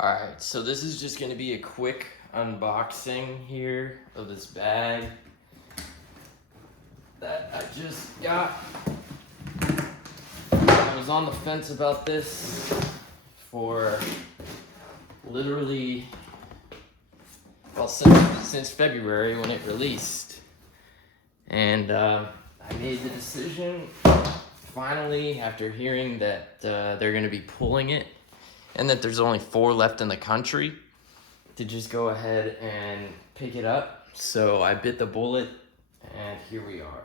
Alright, so this is just going to be a quick unboxing here of this bag that I just got. I was on the fence about this for literally, well, since February when it released. And I made the decision finally after hearing that they're going to be pulling it and that there's only 4 left in the country to just go ahead and pick it up. So I bit the bullet and here we are.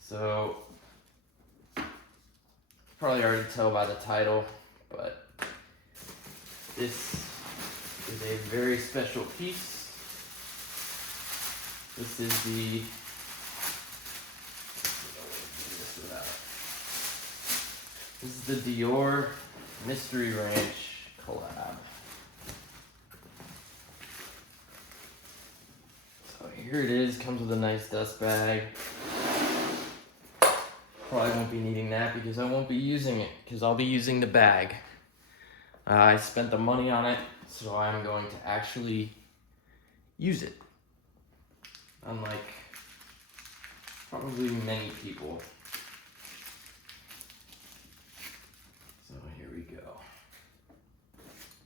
So probably already tell by the title, but this is a very special piece. This is the Dior Mystery Ranch collab. So here it is, comes with a nice dust bag. Probably won't be needing that because I won't be using it, because I'll be using the bag. I spent the money on it, so I'm going to actually use it. Unlike probably many people. So here we go.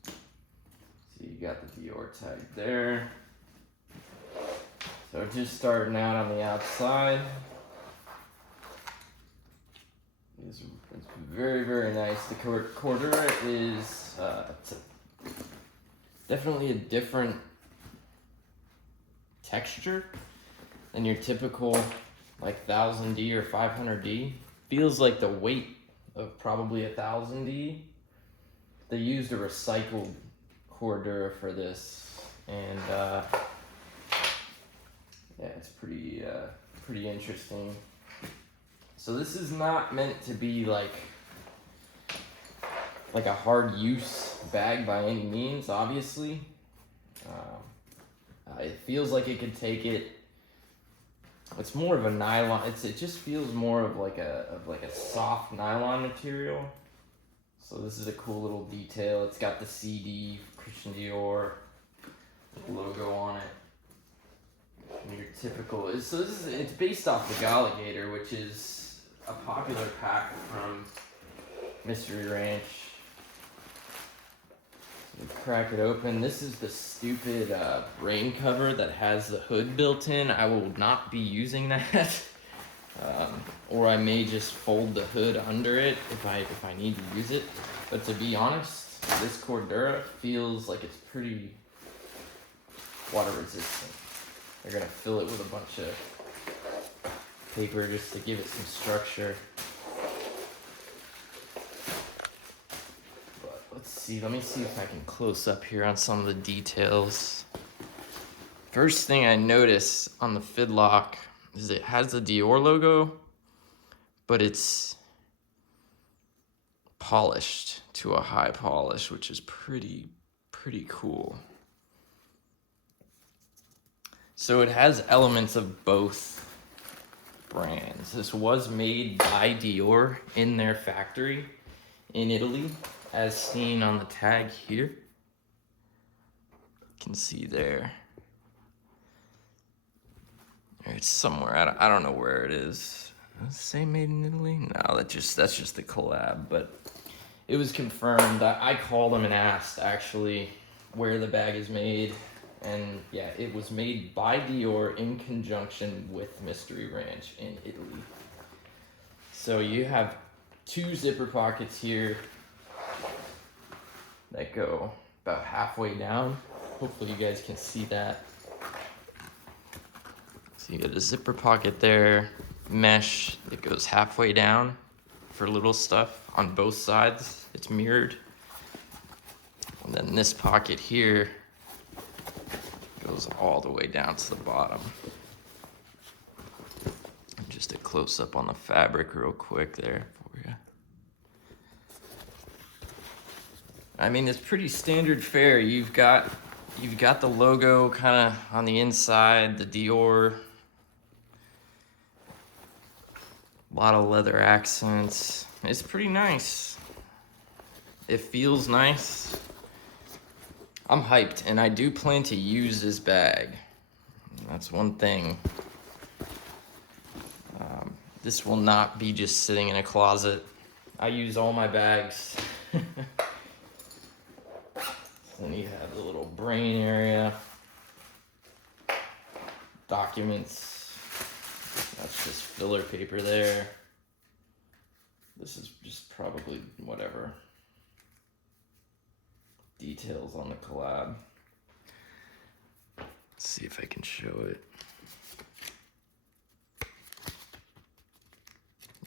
So you got the Dior tag there. So just starting out on the outside. It's very, very nice. The Cordura is definitely a different texture than your typical like 1000D or 500D. Feels like the weight of probably 1000D. They used a recycled Cordura for this, and yeah, it's pretty interesting. So this is not meant to be like a hard use bag by any means, obviously. It feels like it could take it. It's more of a nylon. It just feels more of like a soft nylon material. So this is a cool little detail. It's got the CD Christian Dior logo on it. And your typical it's based off the Gallagator, which is a popular pack from Mystery Ranch. You crack it open. This is the stupid rain cover that has the hood built in. I will not be using that. Or I may just fold the hood under it if I need to use it. But to be honest, this Cordura feels like it's pretty water resistant. They're gonna fill it with a bunch of paper just to give it some structure. Let me see if I can close up here on some of the details. First thing I notice on the fidlock is it has the Dior logo, but it's polished to a high polish, which is pretty cool. So it has elements of both brands. This was made by Dior in their factory in Italy, as seen on the tag here. You can see there. It's somewhere, I don't know where it is. Does it say made in Italy? No, that's just the collab, but it was confirmed. I called them and asked actually where the bag is made, and yeah, it was made by Dior in conjunction with Mystery Ranch in Italy. So you have 2 zipper pockets here that go about halfway down. Hopefully you guys can see that. So you got a zipper pocket there, mesh that goes halfway down for little stuff on both sides. It's mirrored. And then this pocket here goes all the way down to the bottom. Just a close up on the fabric real quick there for you. I mean, it's pretty standard fare. You've got the logo kind of on the inside, the Dior. A lot of leather accents. It's pretty nice. It feels nice. I'm hyped, and I do plan to use this bag. That's one thing. This will not be just sitting in a closet. I use all my bags. Then you have the little brain area. Documents. That's just filler paper there. This is just probably whatever. Details on the collab. Let's see if I can show it.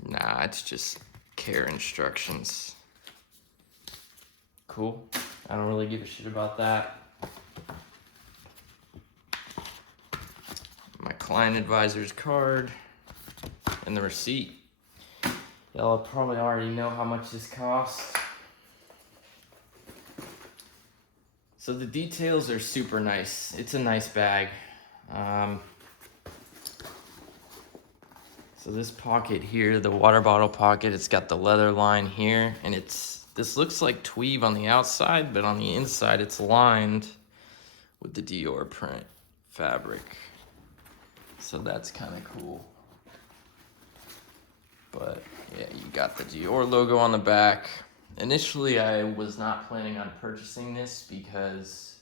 Nah, it's just care instructions. Cool. I don't really give a shit about that. My client advisor's card and the receipt. Y'all probably already know how much this costs. So the details are super nice. It's a nice bag. So this pocket here, the water bottle pocket, it's got the leather line here, and this looks like tweed on the outside, but on the inside it's lined with the Dior print fabric. So that's kind of cool. But yeah, you got the Dior logo on the back. Initially, I was not planning on purchasing this because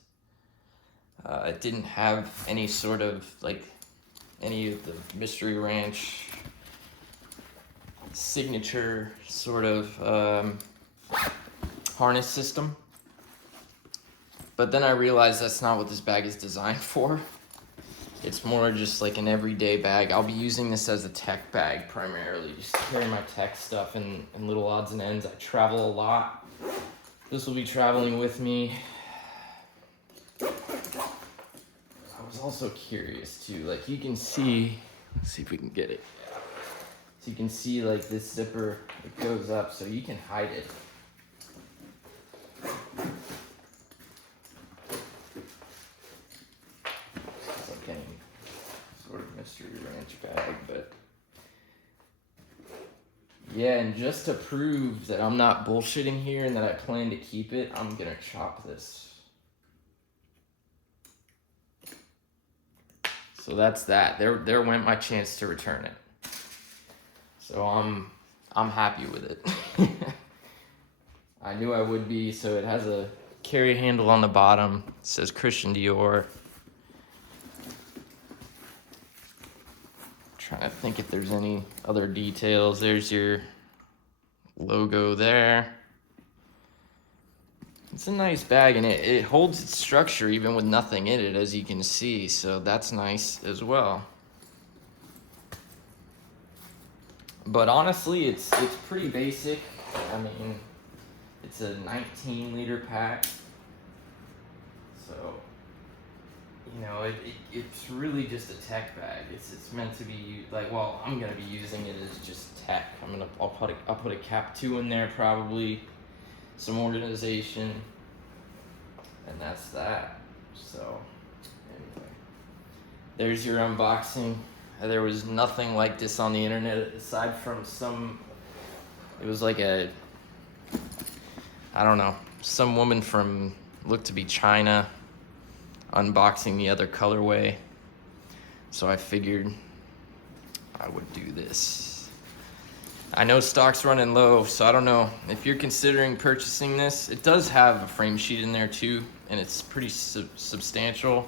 it didn't have any sort of, like, any of the Mystery Ranch signature sort of harness system. But then I realized that's not what this bag is designed for. It's more just like an everyday bag. I'll be using this as a tech bag primarily. Just carry my tech stuff and little odds and ends. I travel a lot. This will be traveling with me. I was also curious too. Like you can see, let's see if we can get it. So you can see like this zipper, it goes up so you can hide it. Sort of Mystery Ranch bag, but yeah, and just to prove that I'm not bullshitting here and that I plan to keep it, I'm gonna chop this. So that's that. There went my chance to return it. So I'm happy with it. I knew I would be. So it has a carry handle on the bottom. It says Christian Dior. Trying to think if there's any other details. There's your logo there. It's a nice bag, and it holds its structure even with nothing in it, as you can see, so that's nice as well. But honestly, it's pretty basic. I mean, it's a 19-liter pack, so you know, it's really just a tech bag. It's meant to be like, well, I'm gonna be using it as just tech. I'll put a cap 2 in there probably, some organization, and that's that. So anyway, there's your unboxing. There was nothing like this on the internet aside from it was like I don't know, some woman from, looked to be China, unboxing the other colorway. So I figured I would do this. I know stock's running low, so I don't know if you're considering purchasing this. It does have a frame sheet in there too, and it's pretty substantial.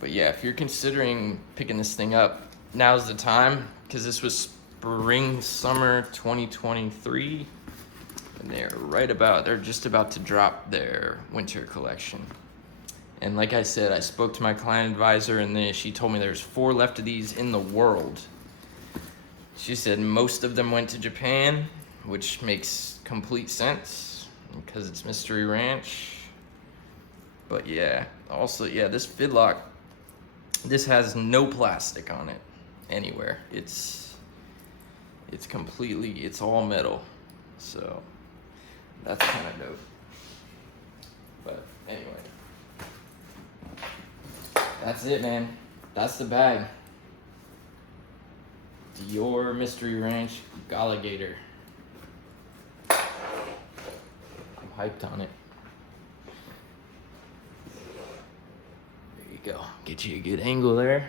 But yeah, if you're considering picking this thing up, now's the time, because this was spring summer 2023. And they're just about to drop their winter collection. And like I said, I spoke to my client advisor, and she told me there's 4 left of these in the world. She said most of them went to Japan, which makes complete sense because it's Mystery Ranch. But yeah, also, yeah, this fidlock, this has no plastic on it anywhere. It's completely, it's all metal. So that's kind of dope. But anyway, that's it, man. That's the bag. Dior Mystery Ranch Gallagator. I'm hyped on it. we go. Get you a good angle there.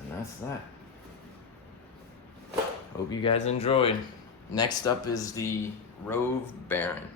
And that's that. Hope you guys enjoyed. Next up is the Rove Baron.